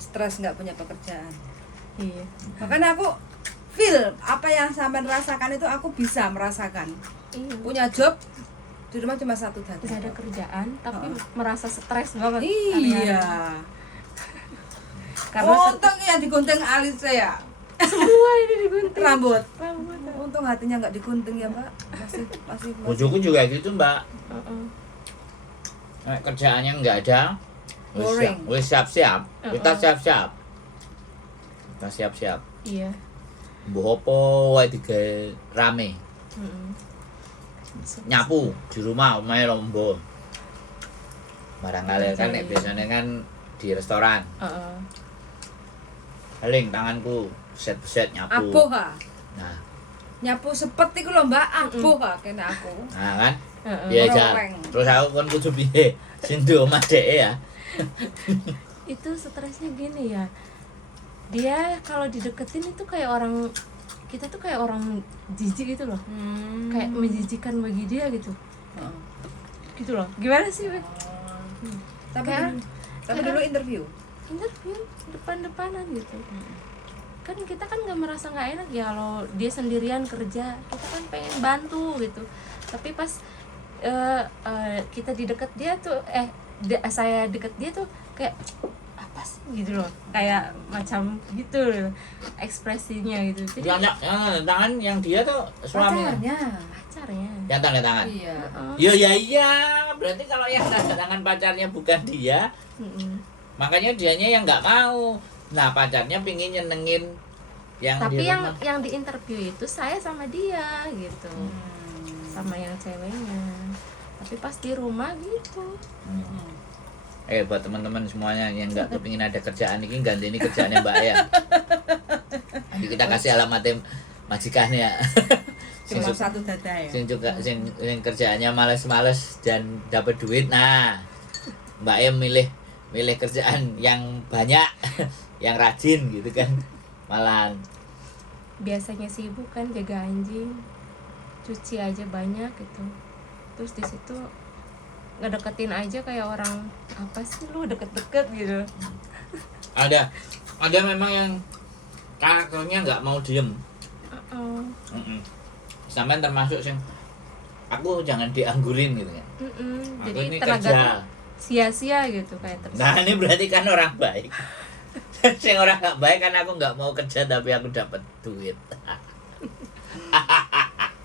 stres nggak punya pekerjaan. Iya. Makanya aku feel apa yang sampean rasakan itu aku bisa merasakan. Iya. Punya job di rumah cuma satu dada. Tidak ada kerjaan tapi merasa stres banget. Iya. Karena Untung yang digunting alis saya. semua ini digunting. Rambut. Rambut. Untung hatinya nggak digunting ya Mbak. Masih. Bojoku juga gitu Mbak. Heeh. Kerjaannya nggak ada. Boring. Wis siap-siap. Kita siap-siap. Kita siap-siap. Iya. Mbok opo wae digawe rame. Heeh. Nyapu di rumah omahe lombo. Barang kalian kan nek biasanya kan di restoran. Heeh. Paling tanganku set-set nyapu. Aboh ha. Nah, Nyapu sepet iku lho Mbak, aboh ha kene aku. nah kan. Heeh. Iya, Jar. Meroweng. Terus aku kan kudu piye? Sing di omah dhek ya. Itu stresnya gini ya. Dia kalau dideketin itu kayak orang, kita tuh kayak orang jijik gitu loh. Kayak menjijikan bagi dia gitu. Heeh. Gitu loh. Gimana sih, Bek? Tapi Kayak- tapi dulu interview. Interview depan-depanan gitu. Kan kita kan nggak merasa nggak enak ya kalau dia sendirian kerja, kita kan pengen bantu gitu. Tapi pas kita di dekat dia tuh saya deket dia tuh kayak apa sih gitu loh, kayak macam gitu loh, ekspresinya gitu. Jadi Yang tangan yang dia tuh suaminya. Pacarnya. pacarnya. Yang tanda tangan. Iya. Iya. Berarti kalau yang tanda tangan pacarnya bukan dia, makanya dianya yang nggak mau. Nah, pacarnya pingin nyenengin yang Tapi di yang rumah. yang di interview itu saya sama dia gitu, sama yang ceweknya. Tapi pas di rumah gitu. Buat teman-teman semuanya yang nggak kepingin ada kerjaan ini, ganti ini kerjaannya Mbak ya. Nanti kita kasih alamatnya majikannya. Cuma satu dada ya. Sing kerjaannya males-males dan dapat duit. Nah, Mbak em milih kerjaan yang banyak, yang rajin gitu kan. Malah Biasanya sibuk kan jaga anjing, cuci aja banyak gitu. Terus di situ ngedeketin aja kayak orang apa sih lu deket-deket gitu. ada memang yang karakternya nggak mau diem. Sampai termasuk yang aku jangan dianggurin gitu kan. Aku Jadi ini tenaga kerja. tuh sia-sia gitu kayak terus. Nah ini berarti kan orang baik. Yang orang nggak baik kan aku nggak mau kerja tapi aku dapat duit.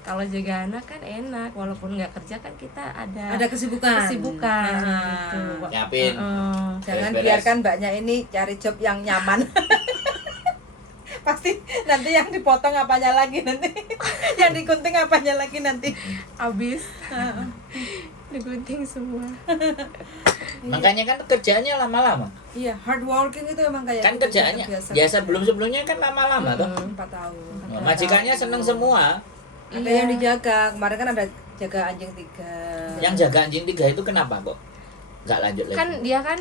Kalau jaga anak kan enak, walaupun nggak kerja kan kita ada kesibukan. gitu. Nyiapin. Jangan Beres-beres. biarkan mbaknya ini cari job yang nyaman. Pasti nanti yang dipotong apanya lagi nanti. Yang digunting apanya lagi nanti. Abis digunting semua. Makanya kan kerjaannya lama-lama. Iya, hard working itu emang kayak Kan gitu, kerjaannya biasa. ya sebelum-sebelumnya kan lama-lama toh. 4 tahun. Nah, majikannya seneng semua. Ada yang dijaga. Kemarin kan ada jaga anjing 3. Yang jaga anjing 3 itu kenapa kok nggak lanjut lagi? Kan dia kan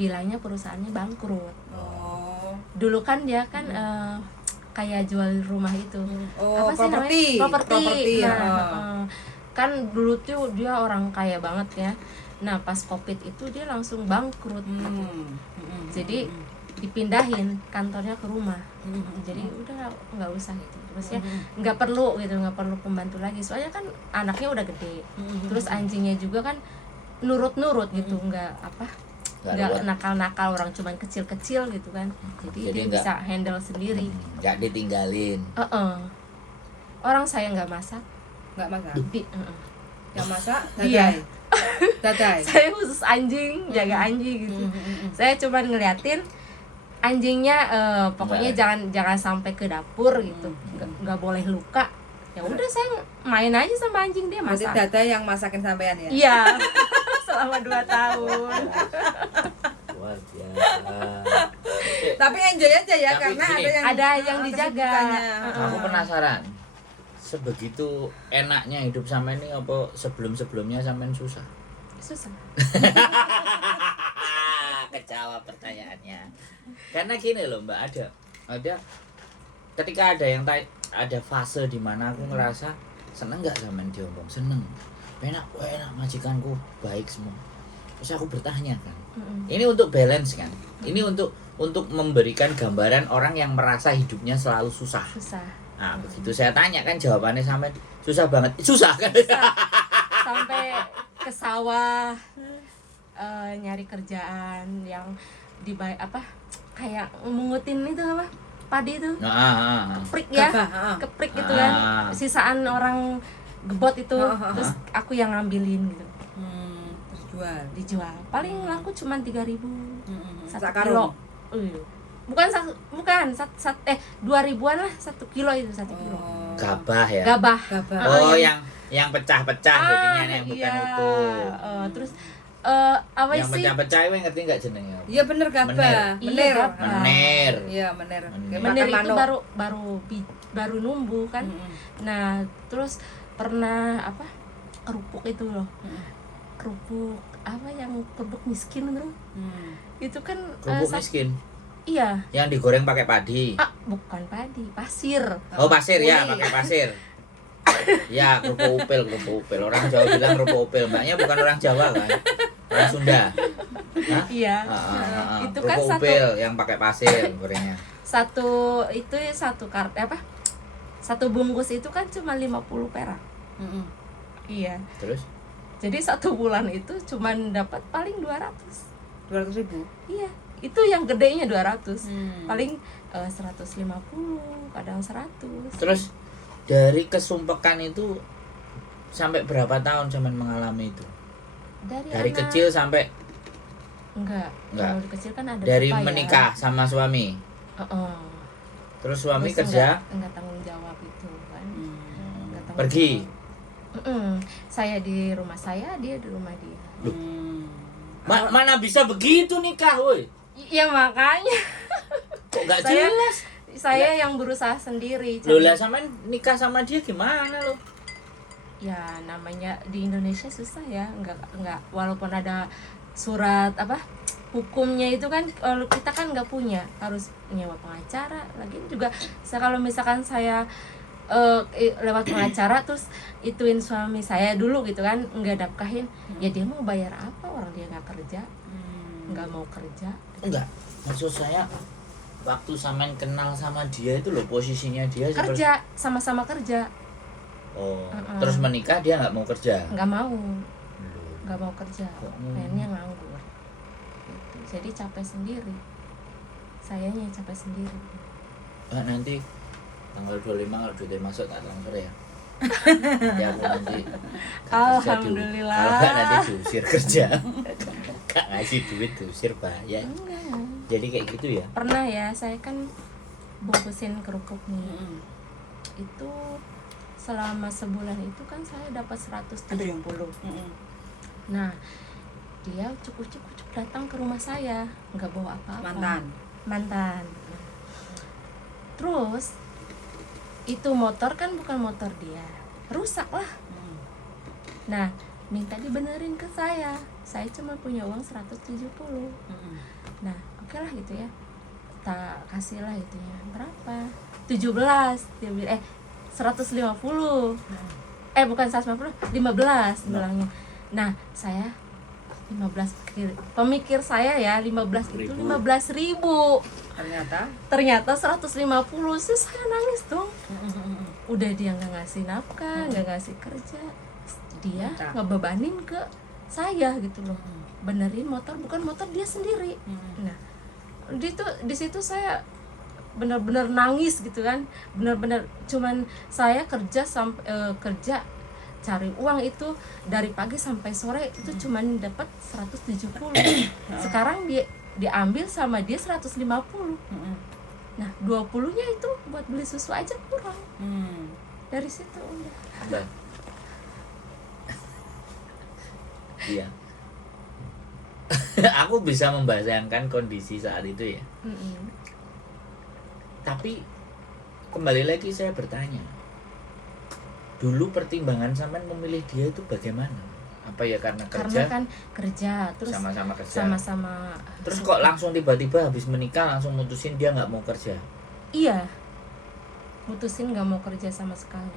bilangnya perusahaannya bangkrut. Oh. Dulu kan dia kan kayak jual rumah itu. Oh, Apa sih properti. namanya? Properti. ya. Nah, kan dulu tuh dia orang kaya banget ya. Nah, pas Covid itu dia langsung bangkrut. Jadi dipindahin kantornya ke rumah. Jadi udah nggak usah gitu. Terusnya nggak perlu gitu, nggak perlu pembantu lagi. Soalnya kan anaknya udah gede. Terus anjingnya juga kan nurut-nurut gitu, nggak Nggak nakal-nakal, orang cuman kecil-kecil gitu kan. Jadi dia nggak- bisa handle sendiri. nggak ditinggalin. Orang saya nggak masak. Enggak masak. Yang masak Iya. dadai. Dadai. Saya khusus anjing, jaga anjing gitu. Saya cuma ngeliatin anjingnya, pokoknya jangan sampai ke dapur gitu, nggak boleh luka. Ya udah saya main aja sama anjing, dia Nanti masak. dada yang masakin sampean ya. Iya, selama 2 tahun. Luar biasa. Tapi enjoy aja ya, Tapi karena gini, ada yang dijaga. kesibukannya. Aku penasaran. Sebegitu enaknya hidup sama ini apa sebelum-sebelumnya sampean susah? Susah. Kejawab pertanyaannya. Karena gini loh Mbak, ada ketika ada fase di mana aku ngerasa seneng nggak sama diomong, seneng, enak majikanku baik semua. Terus aku bertanya kan, ini untuk balance kan, ini untuk memberikan gambaran orang yang merasa hidupnya selalu susah. Nah begitu saya tanya kan jawabannya sampai susah banget, susah kan? Sampai ke sawah nyari kerjaan yang kayak mengutin itu apa padi itu, keprik ya, keprik gitu kan, sisaan orang gebot itu, terus aku yang ngambilin gitu. Dijual paling laku cuma 3.000 1 kilo. Bukan 2.000-an lah 1 kilo itu 1 kilo. Gabah ya. Gabah. Oh yang pecah-pecah jadinya yang bukan utuh. Terus yang pecah-pecah itu ngerti nggak jenengnya? Iya bener gabah. Menir. Iya menir. Menir itu baru numbuh kan. Nah terus pernah kerupuk itu loh. Kerupuk kerupuk miskin tuh. Itu kan kerupuk miskin. Iya. Yang digoreng pakai padi. Bukan padi, pasir. Oh, pasir ya, pakai pasir. Ya, kerupuk upil. Orang Jawa bilang kerupuk upil. Mbaknya bukan orang Jawa kan? Orang Sunda. Hah? Iya. Itu kan kerupuk upil yang pakai pasir gorengnya. Satu bungkus itu kan cuma 50 perak. Iya. Terus? Jadi 1 bulan itu cuma dapat paling 200.000. Iya. Itu yang gedenya 200. Paling 150, kadang 100. Terus dari kesumpekan itu sampai berapa tahun cuman mengalami itu? Dari kecil sampai enggak. Kalau dari kecil kan ada dari menikah sama suami. Terus suami terus kerja enggak tanggung jawab itu kan. Pergi. Saya di rumah saya, dia di rumah dia. Mana bisa begitu nikah, woi? Ya makanya. Kok nggak jelas? Saya yang berusaha sendiri. Loh lah sama nikah sama dia gimana lo? Ya namanya di Indonesia susah ya, nggak walaupun ada surat hukumnya itu kan, kalau kita kan nggak punya, harus nyewa pengacara. Lagi juga kalau misalkan saya lewat pengacara terus ituin suami saya dulu gitu kan, nggak nafkahin, ya dia mau bayar apa, orang dia nggak kerja, nggak mau kerja. Enggak, maksud saya waktu sampean kenal sama dia itu loh, posisinya dia kerja, sama-sama kerja. Terus menikah dia nggak mau kerja? Nggak mau kerja, pengennya nganggur gitu. Jadi capek sendiri, sayanya capek sendiri. Nanti tanggal 25 kalau duitnya masuk tak transfer ya. Ya aku nanti alhamdulillah. Kalau nggak nanti diusir kerja. Gak ngasih duit diusir bahaya. Jadi kayak gitu ya. Pernah ya, saya kan bungkusin kerupuk nih. Itu selama sebulan itu kan saya dapat 170. Nah, dia cukup datang ke rumah saya, nggak bawa apa-apa. Mantan. Terus itu motor kan bukan motor dia, rusak lah. Nah, minta dibenerin ke saya cuma punya uang 170. Nah, oke lah gitu ya, tak kasih lah itu ya, berapa, 17 dia bilang 150. Bukan 150, 15 bilangnya. Nah, saya 15, pemikir saya ya, 15 itu 15.000. Ternyata 150. Sih saya nangis dong. Udah dia nggak ngasih nafkah, nggak ngasih kerja, dia ngebebanin ke saya gitu loh. Benerin motor, bukan motor dia sendiri. Nah, di situ saya benar-benar nangis gitu kan. Benar-benar cuman saya kerja kerja cari uang itu dari pagi sampai sore itu cuman dapat 170. Sekarang dia diambil sama dia 150. Nah, 20-nya itu buat beli susu aja kurang. Dari situ udah. Iya. Aku bisa membayangkan kondisi saat itu ya. Tapi kembali lagi saya bertanya, dulu pertimbangan sampean memilih dia itu bagaimana? Apa ya karena kan kerja terus sama-sama kerja. Sama-sama. Terus kok langsung tiba-tiba habis menikah langsung mutusin dia nggak mau kerja? Iya, mutusin nggak mau kerja sama sekali.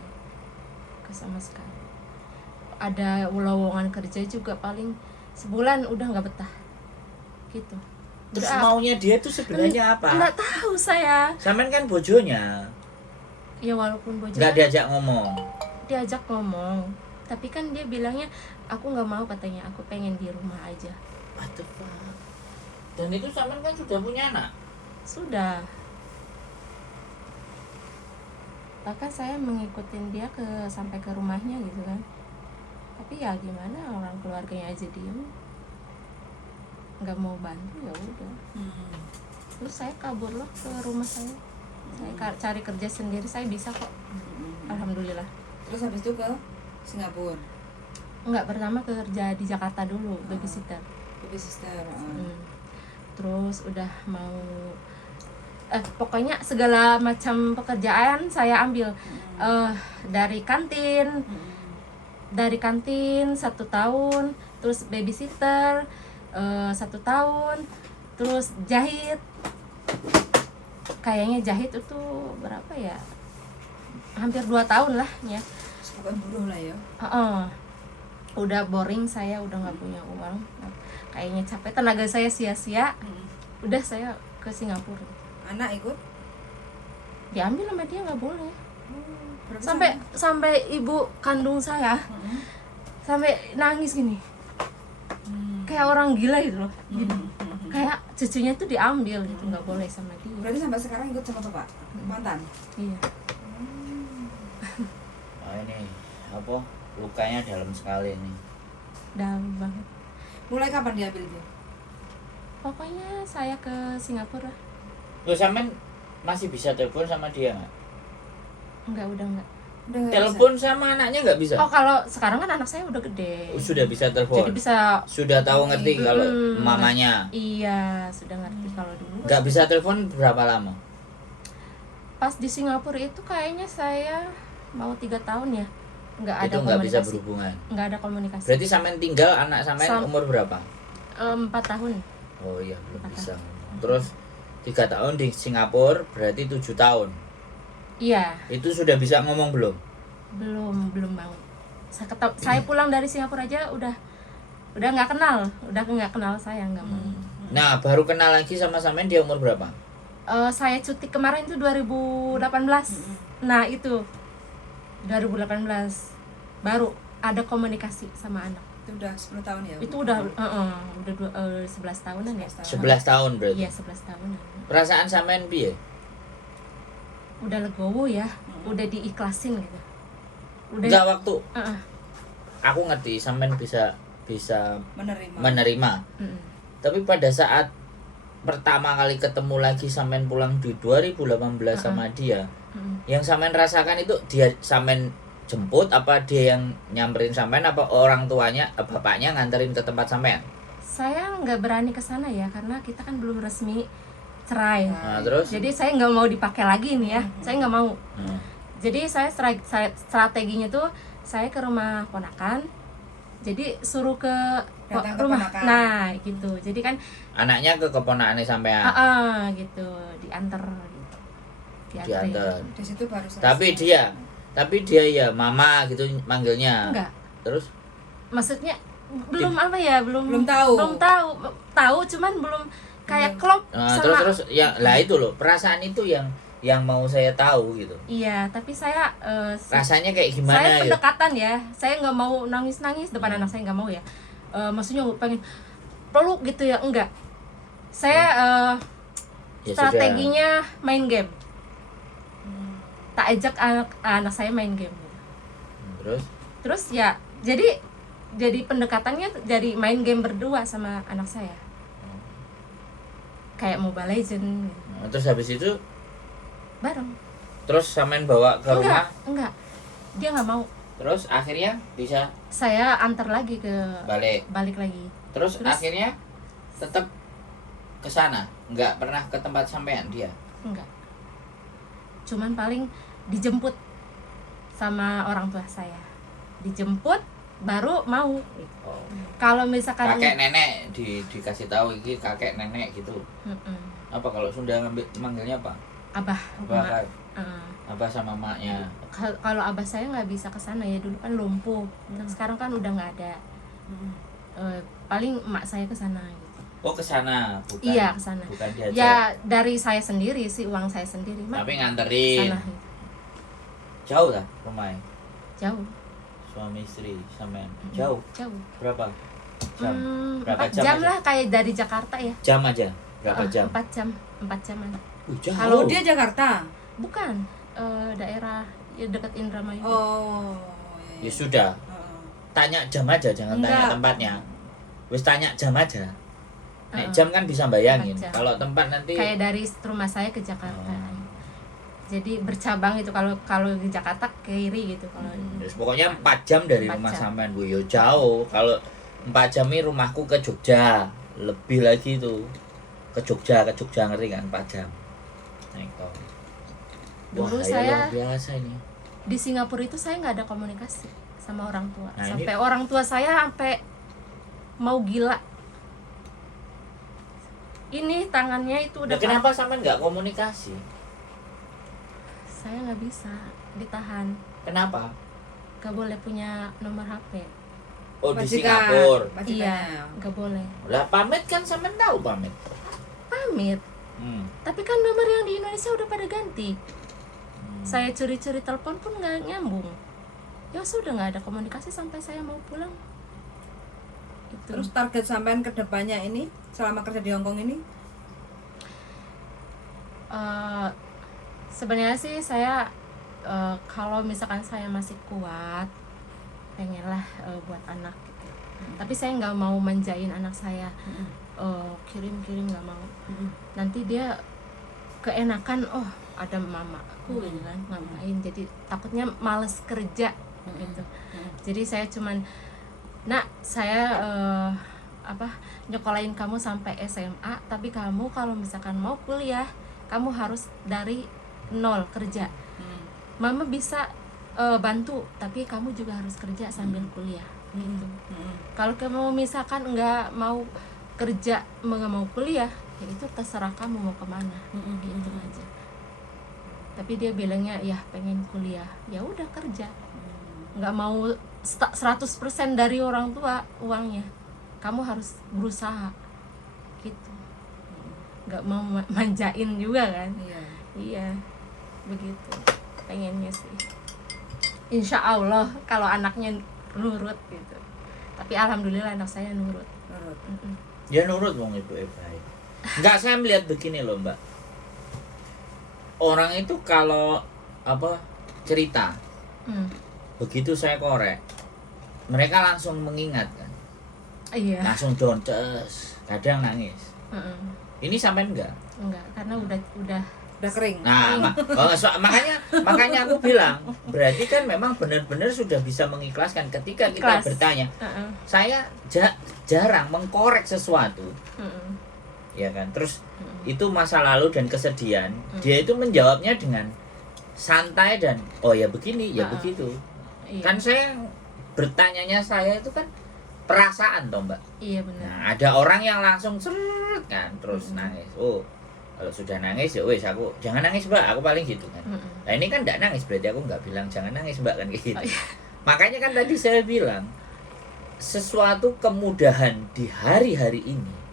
Ada lowongan kerja juga paling sebulan udah nggak betah gitu. Terus Udah, maunya dia tuh sebenarnya apa? nggak tahu saya. Sampean kan bojonya, Ya walaupun bojol nggak diajak ngomong. diajak ngomong, tapi kan dia bilangnya aku nggak mau, katanya aku pengen di rumah aja. What the fuck? Dan itu sampean kan sudah punya anak. Sudah, bahkan saya mengikutin dia sampai ke rumahnya gitu kan, tapi ya gimana, orang keluarganya aja diem, nggak mau bantu, ya udah. Terus saya kabur loh ke rumah saya cari kerja sendiri, saya bisa kok, alhamdulillah. Terus habis itu ke Singapura. Enggak, pertama kerja di Jakarta dulu, babysitter. Babysitter. Terus udah mau pokoknya segala macam pekerjaan saya ambil. Dari kantin 1 tahun, terus babysitter 1 tahun, terus jahit. Kayaknya jahit itu berapa ya, hampir 2 tahun lah ya. Bukan buruh lah ya. Udah boring, saya udah nggak punya uang, kayaknya capek, tenaga saya sia-sia. Udah saya ke Singapura. Anak ikut? Diambil sama dia, nggak boleh. Berapa Sampai ibu kandung saya sampai nangis gini, kayak orang gila gitu loh, gini. Kayak cucunya tuh diambil gitu, nggak boleh sama dia. Berarti sampai sekarang ikut sama bapak? Mantan? Iya. Oh ini apa? Lukanya dalam sekali nih. Dalam banget. Mulai kapan diambil dia? Pokoknya saya ke Singapura. Loh, sampean masih bisa telepon sama dia nggak? Udah enggak. Udah nggak Telepon sama anaknya nggak bisa? Oh, kalau sekarang kan anak saya udah gede. Sudah bisa telepon. Jadi bisa. Sudah tahu ngerti kalau mamanya. Iya, sudah ngerti. Kalau dulu Nggak bisa telepon berapa lama? pas di Singapura itu kayaknya saya mau 3 tahun ya, nggak ada Itu nggak bisa komunikasi. berhubungan. Nggak ada komunikasi. Berarti sampean tinggal anak sampean umur berapa? 4 tahun. Oh iya, belum 4 bisa. Terus 3 tahun di Singapura berarti 7 tahun. Iya, Itu sudah bisa ngomong belum? belum mau. Saya pulang dari Singapura aja udah nggak kenal saya, nggak mau. Nah, baru kenal lagi sama sampean dia umur berapa? Saya cuti kemarin itu 2018. Nah itu 2018 baru ada komunikasi sama anak. Itu udah 10 tahun ya? Itu udah 11 tahunan ya. 11 tahun berarti. Iya, 11 tahunan. Perasaan sampean piye? Udah legowo ya, udah diikhlasin gitu. Udah. Enggak waktu. Uh-uh. Aku ngerti sampean bisa menerima. Mm-mm. Tapi pada saat pertama kali ketemu lagi sampean pulang di 2018 sama dia, yang sampean rasakan itu dia sampean jemput apa dia yang nyamperin sampean apa orang tuanya bapaknya nganterin ke tempat sampean? Saya nggak berani ke sana ya karena kita kan belum resmi cerai. Nah, terus? Jadi saya nggak mau dipakai lagi nih ya, saya nggak mau. Jadi saya strateginya tuh saya ke rumah ponakan, jadi suruh ke rumah. Nah gitu, jadi kan anaknya ke keponakannya sampean. Gitu, diantar gitu. Diantar. Di situ baru selesai. Tapi dia ya mama gitu manggilnya. Enggak. Terus? Maksudnya belum apa ya, belum tahu. Tahu cuman belum kayak klop Nah, sama. terus ya lah itu loh, perasaan itu yang mau saya tahu gitu. Iya, tapi saya Rasanya kayak gimana saya gitu? pendekatan ya, saya nggak mau nangis depan anak saya, nggak mau ya. Maksudnya pengen peluk gitu ya, enggak. Saya Ya strateginya main game. Tak ajak anak saya main game. Terus ya jadi pendekatannya jadi main game berdua sama anak saya. Kayak Mobile Legend gitu. Nah, terus habis itu Bareng. terus sampean bawa ke rumah? Enggak. Dia nggak mau. Terus akhirnya bisa Saya antar lagi ke balik lagi. Terus akhirnya tetap ke sana, nggak pernah ke tempat sampean dia? Enggak. Cuman paling dijemput sama orang tua saya. Dijemput baru mau. Kalau misalkan kakek nenek dikasih tahu ini kakek nenek gitu. Apa kalau Sunda manggilnya apa? Abah. Abah sama maknya. Kalau abah saya nggak bisa ke sana ya, dulu kan lumpuh. Sekarang kan udah nggak ada. paling emak saya ke sana gitu. Oh ke sana, bukan. Iya, ke sana. Bukan diajak. Ya dari saya sendiri sih, uang saya sendiri, Mak. Tapi nganterin. Sana gitu. Jauh lah rumahnya. Jauh. Suami istri sampean. Jauh. Jauh. Berapa? Jam. Berapa 4 jam? jam aja? lah, kayak dari Jakarta ya. Jam aja. Berapa jam? 4 jam, 4 jaman. Jauh. Kalau dia Jakarta. Bukan, daerah ya dekat Indramayu. Oh. Ya sudah. Tanya jam aja, jangan tanya Enggak. tempatnya. Wis tanya jam aja. Nek Heeh. jam kan bisa bayangin. 4 jam. Kalau tempat nanti Kayak dari rumah saya ke Jakarta. Oh. Jadi bercabang itu, kalau di Jakarta ke kiri gitu kalau. Terus pokoknya 4 jam dari 4 rumah jam. sampean Bu. Yo jauh. Kalau 4 jam ini rumahku ke Jogja. Lebih lagi itu. Ke Jogja ngerti kan 4 jam. Naik tol. Dulu Wah, ya saya luar biasa ini. di Singapura itu saya nggak ada komunikasi sama orang tua. Nah, Sampai orang tua saya sampai mau gila. Ini tangannya itu udah Nah, kenapa sampean nggak komunikasi? saya nggak bisa ditahan, Kenapa? nggak boleh punya nomor HP. Oh di Majikan. Singapura. Majikannya. Iya, nggak boleh. Lah pamit kan sampean tahu pamit. Pamit. Tapi kan nomor yang di Indonesia udah pada ganti. Saya curi-curi telepon pun nggak nyambung. Ya sudah, nggak ada komunikasi sampai saya mau pulang. Itu. Terus target sampean ke depannya ini selama kerja di Hongkong ini? Sebenarnya sih saya kalau misalkan saya masih kuat, pengenlah buat anak gitu. Tapi saya nggak mau manjain anak saya, kirim nggak mau. Nanti dia keenakan, oh ada mamaku gitu kan, ngapain? Jadi takutnya males kerja gitu. Jadi saya cuman, nak saya nyekolahin kamu sampai SMA, tapi kamu kalau misalkan mau kuliah, kamu harus dari nol kerja. Mama bisa bantu, tapi kamu juga harus kerja sambil kuliah gitu. Kalau kamu misalkan nggak mau kerja, nggak mau kuliah, ya itu terserah kamu mau kemana, gitu aja. Tapi dia bilangnya ya pengen kuliah, ya udah kerja, nggak mau 100% dari orang tua uangnya, kamu harus berusaha gitu, nggak mau manjain juga kan. Iya, begitu pengennya sih. Insya Allah kalau anaknya nurut gitu. Tapi alhamdulillah anak saya nurut. Ya nurut wong ibu baik. Enggak, saya melihat begini loh Mbak. Orang itu kalau cerita, begitu saya korek, mereka langsung mengingat kan. Iya. Langsung donces, kadang nangis. Ini sampai enggak? Enggak, karena udah kering. Nah, makanya aku bilang, berarti kan memang benar-benar sudah bisa mengikhlaskan ketika kita Ikhlas. bertanya. Saya jarang mengkorek sesuatu. Ya kan? Terus itu masa lalu dan kesedihan, dia itu menjawabnya dengan santai dan oh ya begini, ya begitu. Iya. Kan saya bertanyanya saya itu kan perasaan toh, Mbak. Iya benar. Nah, ada orang yang langsung seret kan terus nangis. Oh, kalau sudah nangis ya wes aku jangan nangis Mbak, aku paling gitu kan. Nah ini kan enggak nangis, berarti aku nggak bilang jangan nangis Mbak kan kayak gitu. Oh, iya. Makanya kan tadi saya bilang sesuatu kemudahan di hari-hari ini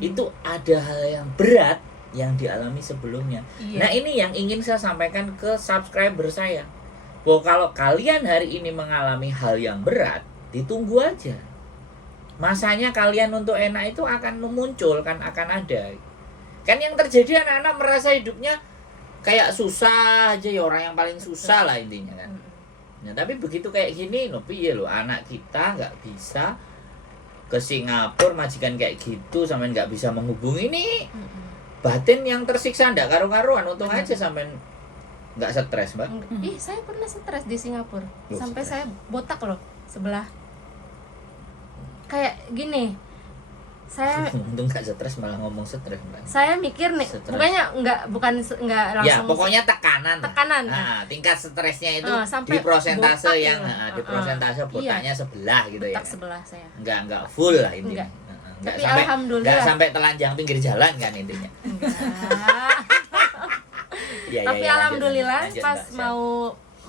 itu ada hal yang berat yang dialami sebelumnya. Iya. Nah ini yang ingin saya sampaikan ke subscriber saya. Bahwa kalau kalian hari ini mengalami hal yang berat, ditunggu aja. Masanya kalian untuk enak itu akan muncul, kan akan ada. Kan yang terjadi anak-anak merasa hidupnya kayak susah aja, ya orang yang paling susah lah intinya kan. Nah, tapi begitu kayak gini loh, piye loh anak kita nggak bisa ke Singapura, majikan kayak gitu sampai nggak bisa menghubungi ini. Batin yang tersiksa ndak karu-karuan, untung aja sampai nggak stres, Mbak. Ih, saya pernah stres di Singapura. Loh, Sampai stres. saya botak loh sebelah. Kayak gini. Saya Untung nggak stres, malah ngomong stres, Mbak. saya mikir nih, Stres. bukan nggak Ya, langsung pokoknya tekanan. lah. tekanan. Nah, tingkat stresnya itu sampai di prosentase botak yang ya. di prosentase botaknya sebelah gitu ya. botak sebelah saya. Enggak full lah intinya. Tapi sampai alhamdulillah. enggak sampai telanjang pinggir jalan kan intinya. Enggak. Ya, Tapi ya, alhamdulillah lanjut, pas Mbak.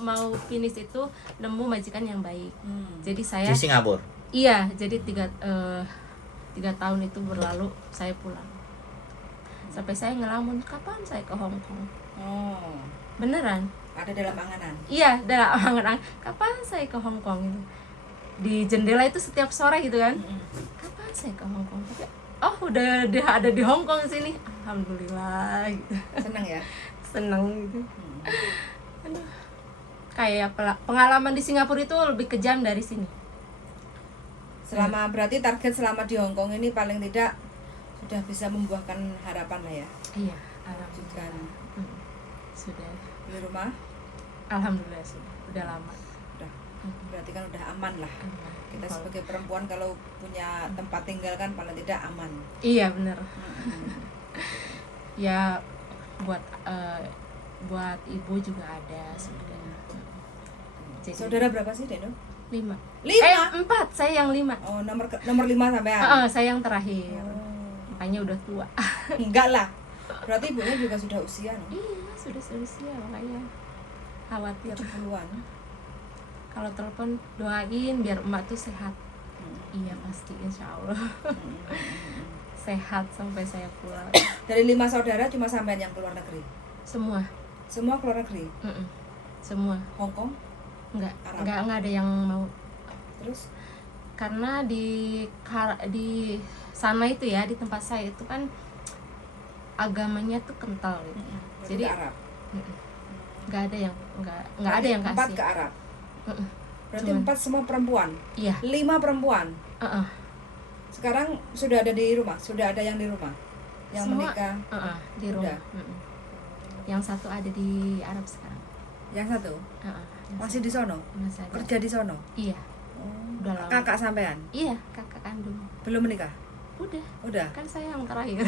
mau finish itu nemu majikan yang baik. Jadi saya Di Singapura. iya, jadi 3 tahun itu berlalu, saya pulang. Sampai saya ngelamun, kapan saya ke Hong Kong? Oh, Beneran. ada dalam anganan. Iya, dalam angan-angan, kapan saya ke Hong Kong itu. Di jendela itu setiap sore gitu kan. Kapan saya ke Hong Kong? Tapi udah ada di Hong Kong sini. Alhamdulillah gitu. Senang ya. Seneng gitu. Aduh. Kayak pengalaman di Singapura itu lebih kejam dari sini. Selama berarti target selama di Hong Kong ini paling tidak sudah bisa membuahkan harapan lah ya. Iya, Lanjutkan sudah. di rumah. Alhamdulillah sudah. Udah lama. Udah. Berarti kan udah aman lah. Aman. Kita sebagai perempuan kalau punya tempat tinggal kan paling tidak aman. Iya bener. Ya buat ibu juga ada sudah. Jadi, Saudara berapa sih, Deno? 5. 5? 4, saya yang 5. Oh, nomor 5 sampean. Saya yang terakhir. Oh. Makanya udah tua. Enggak lah. Berarti ibunya juga sudah usia, no? Iya, sudah usia makanya khawatir. 70-an. Kalau telepon doain biar emak tuh sehat. Iya pasti, insya Allah. Sehat sampai saya pulang. Dari 5 saudara cuma sampean yang keluar negeri. Semua. Semua keluar negeri. Semua. Hong Kong? Arab. Enggak ada yang mau. Terus? Karena di sana itu ya, di tempat saya itu kan agamanya tuh kental gitu. Jadi ke Arab. Nggak ada yang nggak ada yang 4 kasih. ke Arab. Berarti Cuman. 4 semua perempuan. Iya. 5 perempuan. Sekarang Sekarang sudah ada di rumah, sudah ada yang di rumah. Yang semua, menikah. di rumah. Yang satu ada di Arab sekarang. Yang satu masih di sono. Masih ada. Kerja di sono. Iya. Oh. Udah lama. Kakak sampean Iya, kakak kandung. belum menikah? Udah. Udah. Kan saya yang terakhir.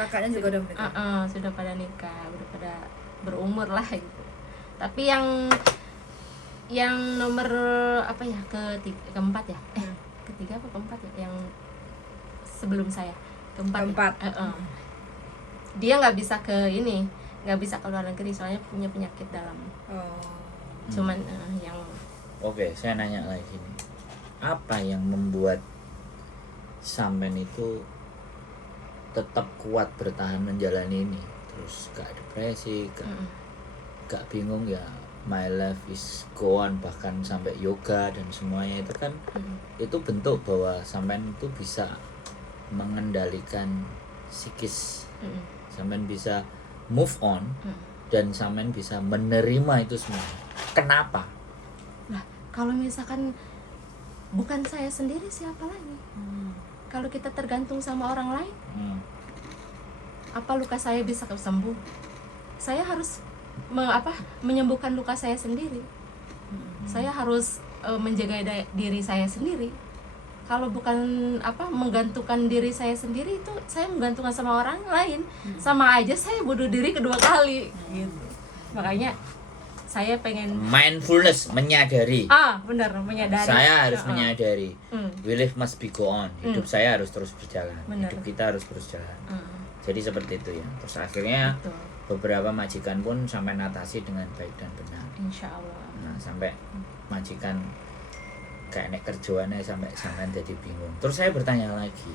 Kakaknya juga udah menikah. Sudah pada nikah, udah pada berumur lah gitu. Tapi yang nomor apa ya, keempat ya? Ketiga apa keempat ya? Yang sebelum saya keempat. Ya? Dia nggak bisa nggak bisa ke luar negeri soalnya punya penyakit dalam. Cuman yang Oke, saya nanya lagi nih. Apa yang membuat sampean itu tetap kuat bertahan menjalani ini? Terus gak depresi, gak bingung ya, my life is go on, bahkan sampai yoga dan semuanya itu kan itu bentuk bahwa sampean itu bisa mengendalikan psikis. Sampean bisa move on dan sampean bisa menerima itu semua. Kenapa? Nah, kalau misalkan bukan saya sendiri, siapa lagi? Kalau kita tergantung sama orang lain, apa luka saya bisa sembuh? Saya harus menyembuhkan luka saya sendiri. Saya harus menjaga diri saya sendiri. Kalau bukan menggantungkan diri saya sendiri, itu saya menggantungkan sama orang lain. Sama aja saya bunuh diri kedua kali gitu. Makanya saya pengen mindfulness, menyadari. Benar, menyadari. Saya harus menyadari. We live must be go on. Hidup saya harus terus berjalan. Bener. Hidup kita harus terus jalan. Jadi seperti itu ya. Terus akhirnya Betul. beberapa majikan pun sampai natasi dengan baik dan benar. Insya Allah. Nah, sampai majikan kayak nek kerjaannya sampai jadi bingung. Terus saya bertanya lagi,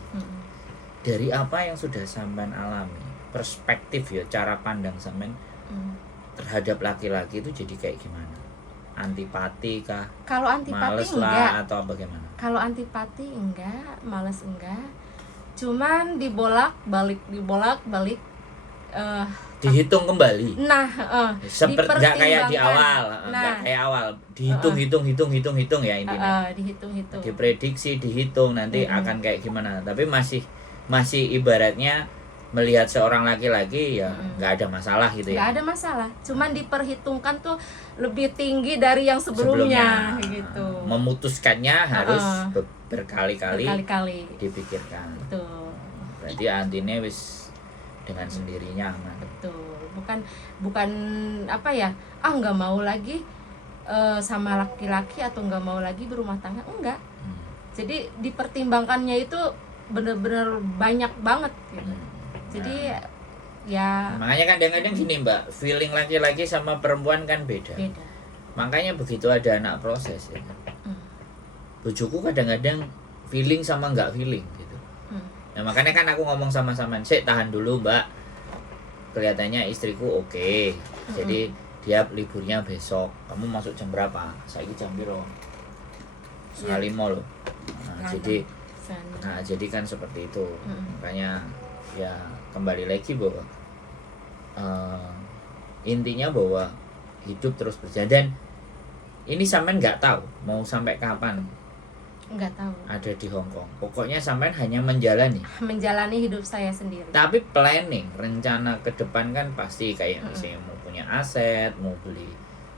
dari apa yang sudah sampean alami, perspektif ya, cara pandang sampean terhadap laki-laki itu jadi kayak gimana? Antipati kah? Kalau antipati Males enggak. lah atau bagaimana? Kalau antipati enggak, males enggak. Cuman dibolak-balik. Dihitung kembali. Seperti Nggak kayak di awal, nggak kayak awal. Dihitung ya intinya. Dihitung-hitung. Diprediksi, dihitung nanti akan kayak gimana. Tapi masih ibaratnya melihat seorang laki-laki ya nggak ada masalah gitu ya. Nggak ada masalah. Cuman diperhitungkan tuh lebih tinggi dari yang sebelumnya gitu. Memutuskannya harus berkali-kali dipikirkan. Betul. Berarti artinya wis dengan sendirinya aman. Betul. Bukan nggak mau lagi sama laki-laki atau nggak mau lagi berumah tangga, enggak. Jadi dipertimbangkannya itu benar-benar banyak banget gitu. Jadi ya makanya kadang-kadang gini Mbak, feeling laki-laki sama perempuan kan beda. Makanya begitu ada anak proses ya. Bojoku kadang-kadang feeling sama nggak feeling gitu. Nah makanya kan aku ngomong sama sampean, "Sik, tahan dulu mbak, kelihatannya istriku oke. Jadi dia liburnya besok, kamu masuk jam berapa? Saya jam piro? Setengah 5 loh. Jadi kan seperti itu. Makanya ya kembali lagi bahwa intinya bahwa hidup terus berjalan, dan ini sampean nggak tahu mau sampai kapan nggak tahu ada di Hong Kong. Pokoknya sampean hanya menjalani hidup saya sendiri. Tapi planning, rencana ke depan kan pasti kayak misalnya mau punya aset, mau beli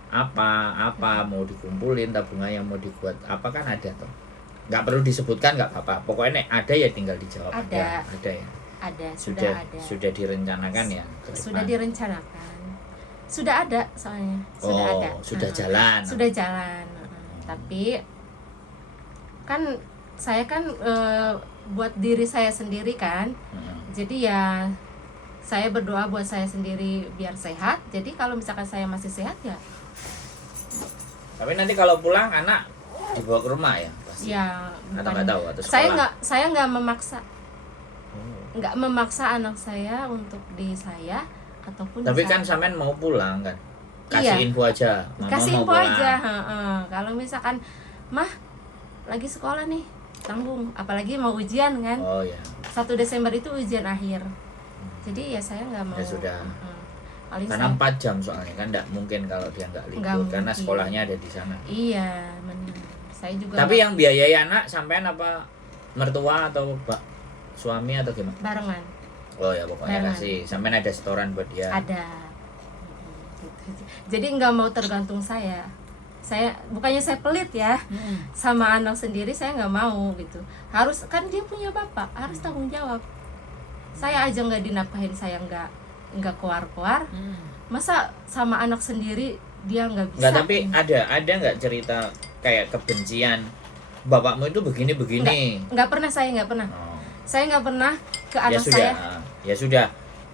apa mau dikumpulin tabungan yang mau dibuat apa kan ada tuh. Nggak perlu disebutkan nggak apa-apa. Pokoknya ada ya tinggal dijawab. Ada ya. Ada, Sudah ada. Sudah direncanakan ya ke depan? Sudah direncanakan. Sudah ada soalnya. Sudah ada. Sudah jalan. Sudah jalan. Tapi kan saya kan buat diri saya sendiri kan. Jadi ya saya berdoa buat saya sendiri biar sehat. Jadi kalau misalkan saya masih sehat ya. Tapi nanti kalau pulang anak dibawa ke rumah ya pasti. Ya, atau nggak tahu atau sekolah. Saya nggak memaksa. Nggak memaksa anak saya untuk di saya ataupun tapi di kan saya. sampean mau pulang kan, kasih info aja, mama kasih mau info pulang. aja. Kalau misalkan mah lagi sekolah nih tanggung, apalagi mau ujian kan. 1 Desember itu ujian akhir, jadi ya saya nggak mau. Ya sudah. Paling Karena saya, 4 jam soalnya kan nggak mungkin kalau dia nggak libur karena mungkin. sekolahnya ada di sana. Iya benar, saya juga. Tapi yang biayai anak sampean apa mertua atau suami atau gimana? barengan Ya pokoknya Barengan. kasih sampean ada setoran buat dia. ada. Gitu. Jadi nggak mau tergantung saya bukannya saya pelit ya, sama anak sendiri saya nggak mau gitu. Harus kan dia punya bapak, harus tanggung jawab. Saya aja nggak dinafkahin, saya nggak keluar, masa sama anak sendiri dia nggak bisa. Nggak, tapi ada nggak cerita kayak kebencian bapakmu itu begini nggak pernah. Saya nggak pernah ke ya anak sudah saya. ya sudah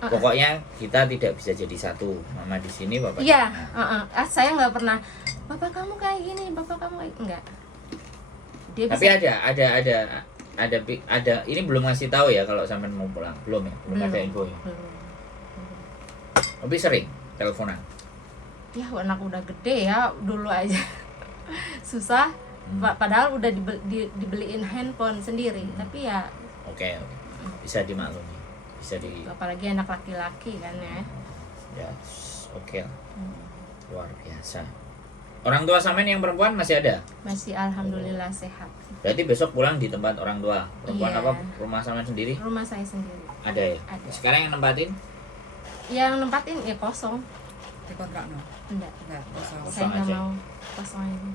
pokoknya kita tidak bisa jadi satu, mama di sini bapak Iya, di sana. saya nggak pernah. Bapak kamu kayak gini, bapak kamu kayak enggak. Dia Tapi bisa. ada ini belum ngasih tahu ya kalau sampean mau pulang, belum ada info ya. Belum. Tapi sering teleponan. Ya anak udah gede ya, dulu aja susah. Padahal udah dibeliin handphone sendiri, tapi ya Oke. Bisa dimaklumi, bisa di apalagi anak laki-laki kan ya. ya oke lah. Luar biasa. Orang tua sampean yang perempuan masih ada? Masih alhamdulillah sehat. Berarti besok pulang di tempat orang tua perempuan. Iya. Apa rumah sampean sendiri? Rumah saya sendiri. Ada ya? Ada. Sekarang yang nempatin? Yang nempatin ya kosong. Dikontrak no. Enggak. Enggak, kosong. Saya nggak aja. mau kosong ini.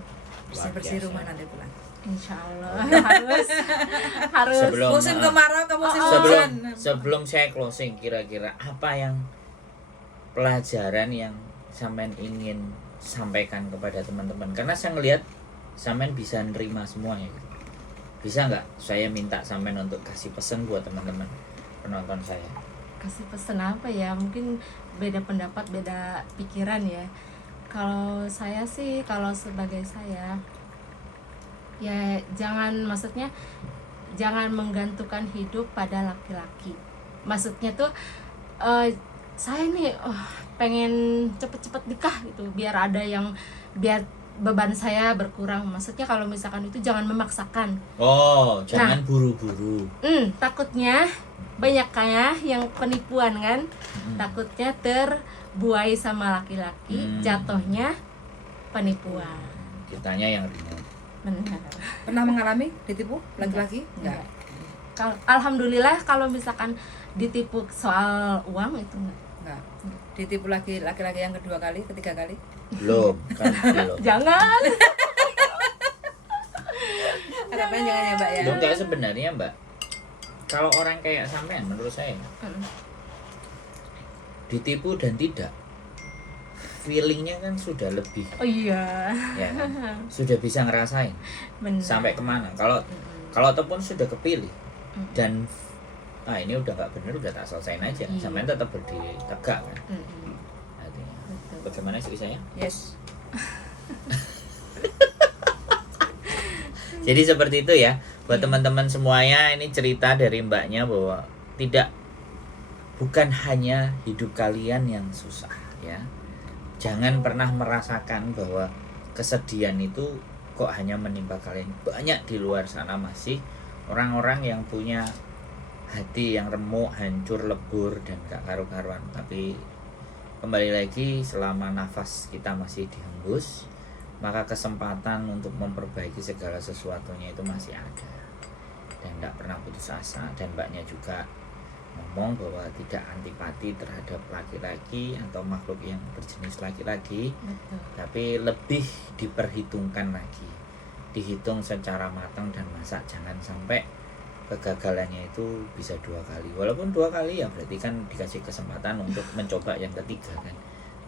Bersih-bersih biasa. rumah nanti pulang. Insya Allah harus. Sebelum Musim kemarau ke musim sebelum hujan. sebelum saya closing, kira-kira apa yang pelajaran yang sampean ingin sampaikan kepada teman-teman? Karena saya ngelihat sampean bisa nerima semuanya. Bisa nggak saya minta sampean untuk kasih pesan buat teman-teman penonton saya? Kasih pesan apa ya, mungkin beda pendapat, beda pikiran ya. Kalau saya sih, kalau sebagai saya ya jangan menggantungkan hidup pada laki-laki. Maksudnya tuh saya nih pengen cepet-cepet nikah gitu, biar beban saya berkurang. Maksudnya kalau misalkan itu jangan memaksakan. Jangan buru-buru. Takutnya banyak kayak yang penipuan kan. Takutnya terbuai sama laki-laki, jatuhnya penipuan. Kitanya yang ringan. Benar. Pernah mengalami ditipu laki-laki? Enggak. Alhamdulillah kalau misalkan ditipu soal uang itu Enggak. Ditipu laki-laki yang kedua kali, ketiga kali? Belum, kan belum. jangan. Harapannya jangan ya, Mbak ya. Enggak, sebenarnya Mbak, kalau orang kayak sampean menurut saya ditipu dan tidak, feelingnya kan sudah lebih, Oh iya. ya kan? Sudah bisa ngerasain Benar. sampai kemana. Kalau ataupun sudah kepilih dan ini udah nggak bener, udah tak selesaiin aja. Iya. Sampean tetap berdiri tegak kan. Artinya, Betul. bagaimana istri saya? Yes. Jadi seperti itu ya. Buat teman-teman semuanya, ini cerita dari mbaknya bahwa bukan hanya hidup kalian yang susah ya. Jangan pernah merasakan bahwa kesedihan itu kok hanya menimpa kalian. Banyak di luar sana masih orang-orang yang punya hati yang remuk, hancur, lebur, dan gak karu-karuan. Tapi kembali lagi, selama nafas kita masih dihembus, maka kesempatan untuk memperbaiki segala sesuatunya itu masih ada. Dan gak pernah putus asa. Dan mbaknya juga ngomong bahwa tidak antipati terhadap laki-laki atau makhluk yang berjenis laki-laki. Betul. Tapi lebih diperhitungkan lagi, dihitung secara matang dan masak. Jangan sampai kegagalannya itu bisa 2 kali. Walaupun 2 kali ya berarti kan dikasih kesempatan untuk mencoba yang ketiga kan.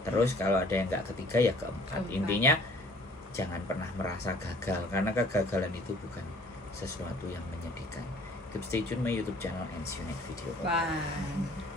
Terus kalau ada yang gak ketiga ya keempat. Intinya jangan pernah merasa gagal, karena kegagalan itu bukan sesuatu yang menyedihkan. Keep stay tune my YouTube channel and see you next video. Bye.